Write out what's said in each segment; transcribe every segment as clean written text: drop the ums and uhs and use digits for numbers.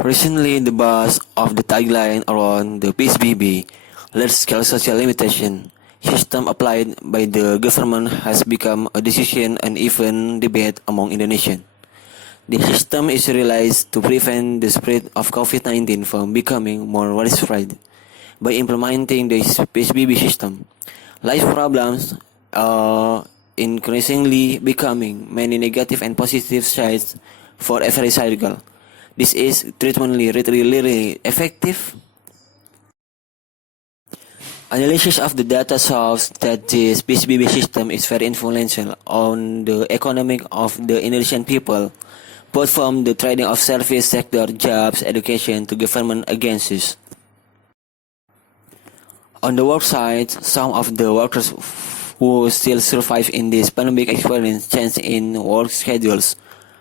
Recently, the buzz of the tagline around the PSBB, large-scale social limitation system applied by the government has become a decision and even debate among Indonesians. The system is realized to prevent the spread of COVID-19 from becoming more widespread. By implementing this PSBB system, life problems are increasingly becoming many negative and positive sides for every cycle. This is treatment really effective. Analysis of the data shows that this PSBB system is very influential on the economic of the Indonesian people, both from the trading of service sector, jobs, education to government agencies. On the work side, some of the workers who still survive in this pandemic experience change in work schedules,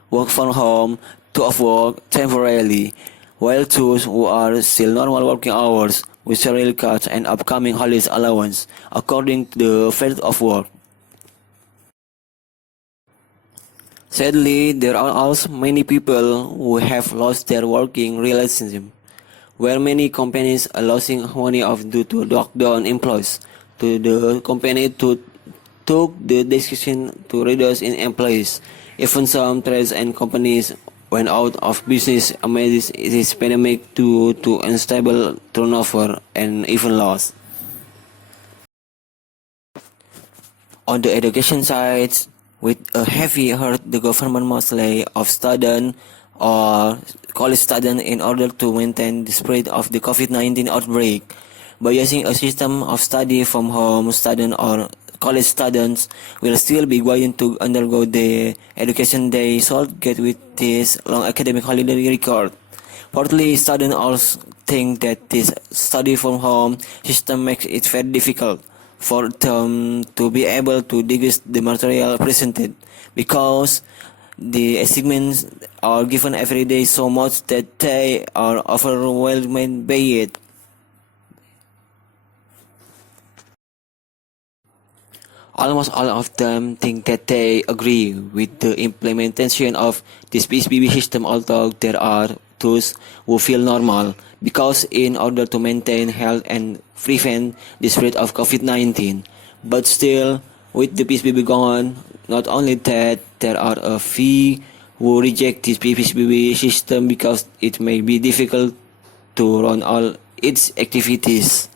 work from home, to off work temporarily, while those who are still normal working hours with salary cuts and upcoming holidays allowance according to the field of work. Sadly, there are also many people who have lost their working relationship, where many companies are losing money due to lockdown employees. To the company to took the decision to reduce in employees. Even some trades and companies went out of business amid this pandemic due to unstable turnover and even loss. On the education side, with a heavy hurt, the government must lay off students or college students in order to maintain the spread of the COVID-19 outbreak. By using a system of study from home, students or college students will still be going to undergo the education they should get with this long academic holiday record. Partly, students also think that this study from home system makes it very difficult for them to be able to digest the material presented because the assignments are given every day so much that they are overwhelmed by it. Almost all of them think that they agree with the implementation of this PSBB system, although there are those who feel normal, because in order to maintain health and prevent the spread of COVID-19. But still, with the PSBB gone, not only that, there are a few who reject this PSBB system because it may be difficult to run all its activities.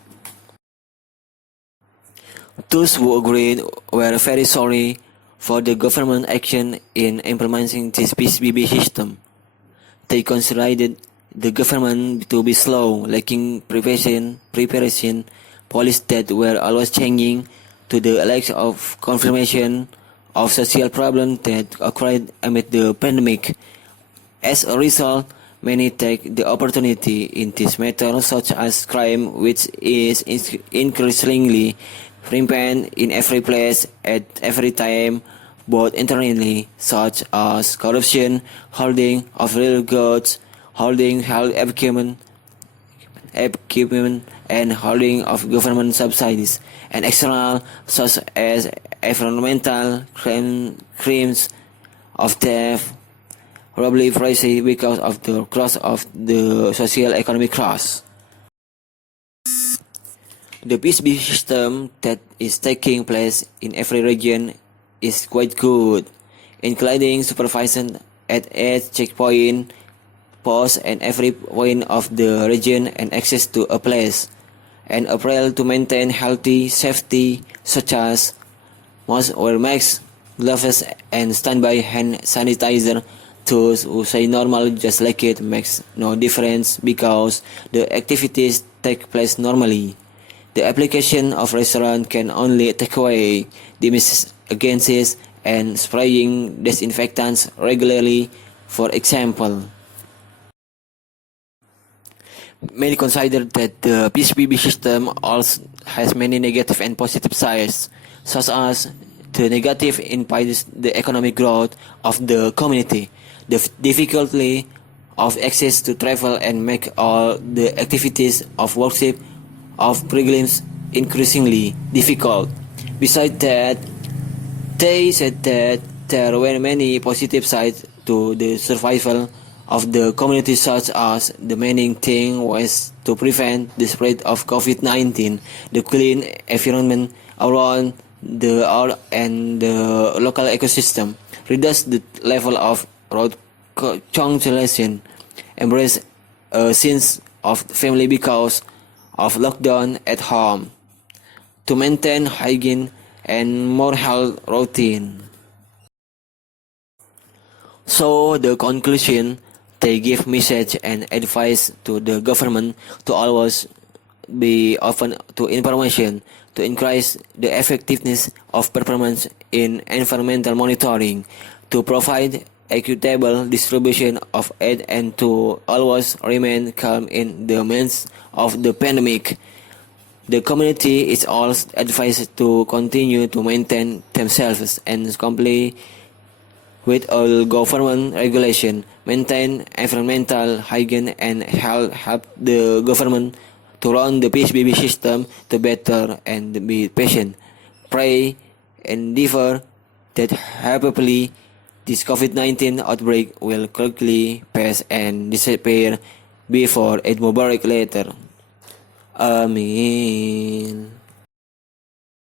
Those who agreed were very sorry for the government action in implementing this PSBB system. They considered the government to be slow, lacking preparation, policies that were always changing to the lack of confirmation of social problems that occurred amid the pandemic. As a result, many take the opportunity in this matter, such as crime, which is increasingly rampant in every place at every time, both internally, such as corruption, holding of real goods, holding health equipment, and holding of government subsidies, and external, such as environmental crimes of theft, robbery, piracy, because of the cross of the social economic class. The PSBB system that is taking place in every region is quite good, including supervision at each checkpoint, post and every point of the region and access to a place, and apparel to maintain healthy safety such as must wear masks, gloves and standby hand sanitizer. Those who say normal just like it makes no difference because the activities take place normally. The application of restaurant can only take away the misses against and spraying disinfectants regularly, for example. Many consider that the PSBB system also has many negative and positive sides, such as the negative impedes the economic growth of the community, the difficulty of access to travel and make all the activities of worship of pilgrims increasingly difficult. Besides that, they said that there were many positive sides to the survival of the community, such as the main thing was to prevent the spread of COVID-19, the clean environment around the earth and the local ecosystem, reduce the level of road congestion, embrace a sense of family because of lockdown at home, to maintain hygiene and more health routine. So the conclusion, they give message and advice to the government to always be open to information to increase the effectiveness of performance in environmental monitoring, to provide equitable distribution of aid and to always remain calm in the midst of the pandemic. The community is also advised to continue to maintain themselves and comply with all government regulation, maintain environmental hygiene and help the government to run the PSBB system to better and be patient. Pray and endeavor that hopefully this COVID-19 outbreak will quickly pass and disappear before Eid Mubarak later. Amin.